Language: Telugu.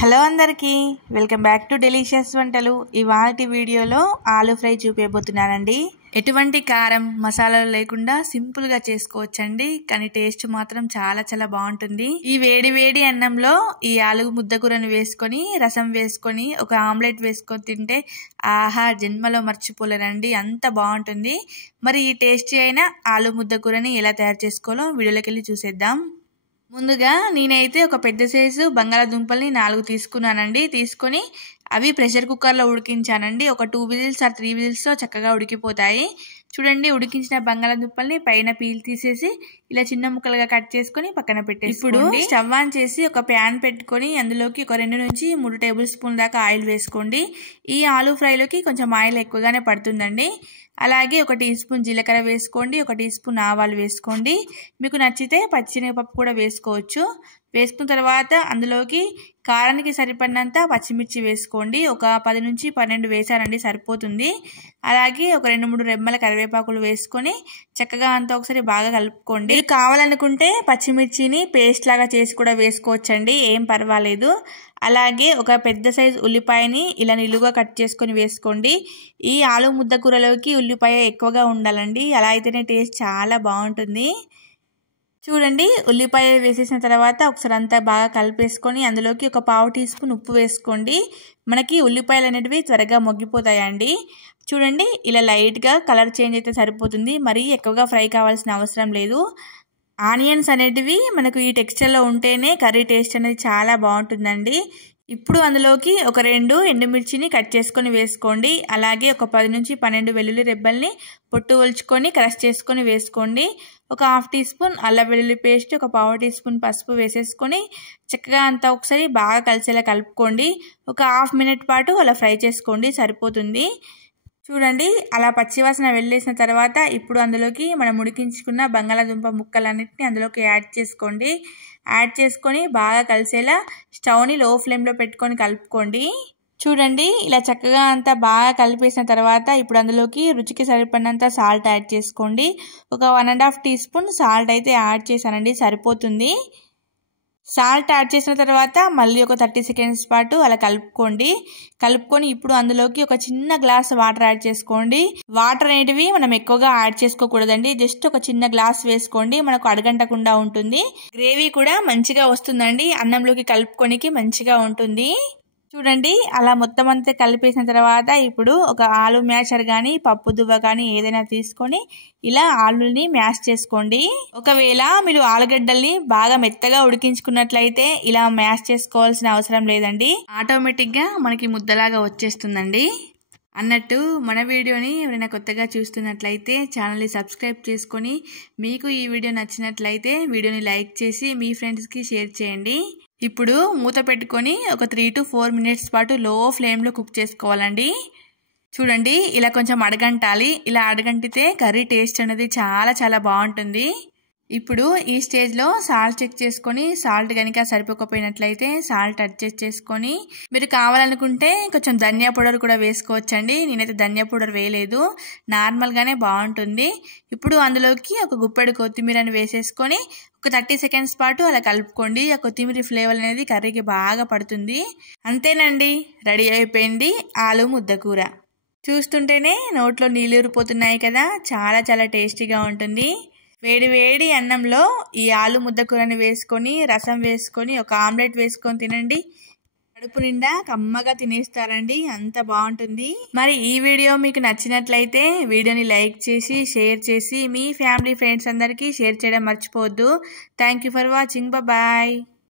హలో అందరికీ వెల్కమ్ బ్యాక్ టు డెలిషియస్ వంటలు. ఇవాల్టి వీడియోలో ఆలూ ఫ్రై చూపించబోతున్నానండి. ఎటువంటి కారం మసాలాలు లేకుండా సింపుల్ గా చేసుకోవచ్చండి, కానీ టేస్ట్ మాత్రం చాలా చాలా బాగుంటుంది. ఈ వేడి వేడి అన్నంలో ఈ ఆలు ముద్దకూరను వేసుకొని రసం వేసుకొని ఒక ఆమ్లెట్ వేసుకొని తింటే ఆహా జన్మలో మర్చిపోలేరండి, అంత బాగుంటుంది. మరి ఈ టేస్టీ అయిన ఆలు ముద్దకూరని ఎలా తయారు చేసుకోవాలో వీడియోలోకి వెళ్ళి చూసేద్దాం. ముందుగా నేనైతే ఒక పెద్ద సైజు బంగాళాదుంపల్ని 4 తీసుకున్నానండి. తీసుకొని అవి ప్రెషర్ కుక్కర్లో ఉడికించానండి. ఒక 2 విజిల్స్ ఆర్ 3 విజిల్స్లో చక్కగా ఉడికిపోతాయి. చూడండి, ఉడికించిన బంగాళాదుంపల్ని పైన పీల్ తీసేసి ఇలా చిన్న ముక్కలుగా కట్ చేసుకొని పక్కన పెట్టేసి ఇప్పుడు స్టవ్ ఆన్ చేసి ఒక ప్యాన్ పెట్టుకొని అందులోకి ఒక 2 నుంచి 3 టేబుల్ స్పూన్ దాకా ఆయిల్ వేసుకోండి. ఈ ఆలూ ఫ్రైలోకి కొంచెం ఆయిల్ ఎక్కువగానే పడుతుందండి. అలాగే ఒక టీ స్పూన్ జీలకర్ర వేసుకోండి, ఒక టీ స్పూన్ ఆవాలు వేసుకోండి. మీకు నచ్చితే పచ్చిశనగపప్పు కూడా వేసుకోవచ్చు. వేసుకున్న తర్వాత అందులోకి కారానికి సరిపడినంత పచ్చిమిర్చి వేసుకోండి. ఒక 10 నుంచి 12 వేసానండి, సరిపోతుంది. అలాగే ఒక 2-3 రెమ్మల కరివేపాకులు వేసుకొని చక్కగా అంతా ఒకసారి బాగా కలుపుకోండి. కావాలనుకుంటే పచ్చిమిర్చిని పేస్ట్ లాగా చేసి కూడా వేసుకోవచ్చండి, ఏం పర్వాలేదు. అలాగే ఒక పెద్ద సైజు ఉల్లిపాయని ఇలా నిలువుగా కట్ చేసుకొని వేసుకోండి. ఈ ఆలు ముద్ద కూరలోకి ఉల్లిపాయ ఎక్కువగా ఉండాలండి, అలా అయితేనే టేస్ట్ చాలా బాగుంటుంది. చూడండి, ఉల్లిపాయ వేసేసిన తర్వాత ఒకసారి అంతా బాగా కలిపేసుకొని అందులోకి ఒక 1/2 టీ స్పూన్ ఉప్పు వేసుకోండి. మనకి ఉల్లిపాయలు అనేటివి త్వరగా మొగ్గిపోతాయండి. చూడండి, ఇలా లైట్గా కలర్ చేంజ్ అయితే సరిపోతుంది, మరీ ఎక్కువగా ఫ్రై కావాల్సిన అవసరం లేదు. ఆనియన్స్ అనేటివి మనకు ఈ టెక్స్చర్లో ఉంటేనే కర్రీ టేస్ట్ అనేది చాలా బాగుంటుందండి. ఇప్పుడు అందులోకి ఒక 2 ఎండుమిర్చిని కట్ చేసుకొని వేసుకోండి. అలాగే ఒక 10 నుంచి 12 వెల్లుల్లి రెబ్బల్ని పొట్టు ఒలుచుకొని క్రష్ చేసుకొని వేసుకోండి. ఒక 1/2 టీ స్పూన్ అల్లం వెల్లుల్లి పేస్ట్, ఒక 1/2 టీ స్పూన్ పసుపు వేసేసుకొని చక్కగా అంతా ఒకసారి బాగా కలిసేలా కలుపుకోండి. ఒక 1/2 మినిట్ పాటు అలా ఫ్రై చేసుకోండి, సరిపోతుంది. చూడండి, అలా పచ్చివాసన వెళ్ళేసిన తర్వాత ఇప్పుడు అందులోకి మనం ఉడికించుకున్న బంగాళాదుంప ముక్కలన్నిటిని అందులోకి యాడ్ చేసుకోండి. యాడ్ చేసుకొని బాగా కలిసేలా స్టవ్ని లో ఫ్లేమ్లో పెట్టుకొని కలుపుకోండి. చూడండి, ఇలా చక్కగా అంతా బాగా కలిపేసిన తర్వాత ఇప్పుడు అందులోకి రుచికి సరిపడినంత సాల్ట్ యాడ్ చేసుకోండి. ఒక 1.5 టీ స్పూన్ సాల్ట్ అయితే యాడ్ చేశానండి, సరిపోతుంది. సాల్ట్ యాడ్ చేసిన తర్వాత మళ్ళీ ఒక 30 సెకండ్స్ పాటు అలా కలుపుకొని ఇప్పుడు అందులోకి ఒక చిన్న గ్లాస్ వాటర్ యాడ్ చేసుకోండి. వాటర్ అనేటివి మనం ఎక్కువగా యాడ్ చేసుకోకూడదండి, జస్ట్ ఒక చిన్న గ్లాస్ వేసుకోండి, మనకు అడగంటకుండా ఉంటుంది. గ్రేవీ కూడా మంచిగా వస్తుందండి, అన్నంలోకి కలుపుకోనికి మంచిగా ఉంటుంది. చూడండి, అలా మొత్తం అంతా కలిపేసిన తర్వాత ఇప్పుడు ఒక ఆలు మ్యాషర్ కానీ పప్పు దువ్వ కానీ ఏదైనా తీసుకొని ఇలా ఆలుని మ్యాష్ చేసుకోండి. ఒకవేళ మీరు ఆలుగడ్డల్ని బాగా మెత్తగా ఉడికించుకున్నట్లయితే ఇలా మ్యాష్ చేసుకోవాల్సిన అవసరం లేదండి, ఆటోమేటిక్గా మనకి ముద్దలాగా వచ్చేస్తుందండి. అన్నట్టు మన వీడియోని ఎవరైనా కొత్తగా చూస్తున్నట్లయితే ఛానల్ని సబ్స్క్రైబ్ చేసుకొని మీకు ఈ వీడియో నచ్చినట్లయితే వీడియోని లైక్ చేసి మీ ఫ్రెండ్స్కి షేర్ చేయండి. ఇప్పుడు మూత పెట్టుకొని ఒక 3 to 4 మినిట్స్ పాటు లో ఫ్లేమ్లో కుక్ చేసుకోవాలండి. చూడండి, ఇలా కొంచెం అడగంటాలి, ఇలా అడగంటితే కర్రీ టేస్ట్ అనేది చాలా చాలా బాగుంటుంది. ఇప్పుడు ఈ స్టేజ్లో సాల్ట్ చెక్ చేసుకొని సాల్ట్ కనుక సరిపోకపోయినట్లయితే సాల్ట్ అడ్జస్ట్ చేసుకొని మీరు కావాలనుకుంటే కొంచెం ధనియా పౌడర్ కూడా వేసుకోవచ్చండి. నేనైతే ధనియా పౌడర్ వేయలేదు, నార్మల్గానే బాగుంటుంది. ఇప్పుడు అందులోకి ఒక గుప్పెడు కొత్తిమీరని వేసేసుకొని ఒక 30 సెకండ్స్ పాటు అలా కలుపుకోండి. ఆ కొత్తిమీర ఫ్లేవర్ అనేది కర్రీకి బాగా పడుతుంది. అంతేనండి, రెడీ అయిపోయింది ఆలు ముద్దకూర. చూస్తుంటేనే నోట్లో నీళ్ళు ఊరిపోతున్నాయి కదా, చాలా చాలా టేస్టీగా ఉంటుంది. వేడి వేడి అన్నంలో ఈ ఆలు ముద్దకూరని వేసుకొని రసం వేసుకొని ఒక ఆమ్లెట్ వేసుకొని తినండి, కడుపు నిండా కమ్మగా తినేస్తారండి, అంత బాగుంటుంది. మరి ఈ వీడియో మీకు నచ్చినట్లయితే వీడియోని లైక్ చేసి షేర్ చేసి మీ ఫ్యామిలీ ఫ్రెండ్స్ అందరికీ షేర్ చేయడం మర్చిపోవద్దు. Thank you for watching, bye.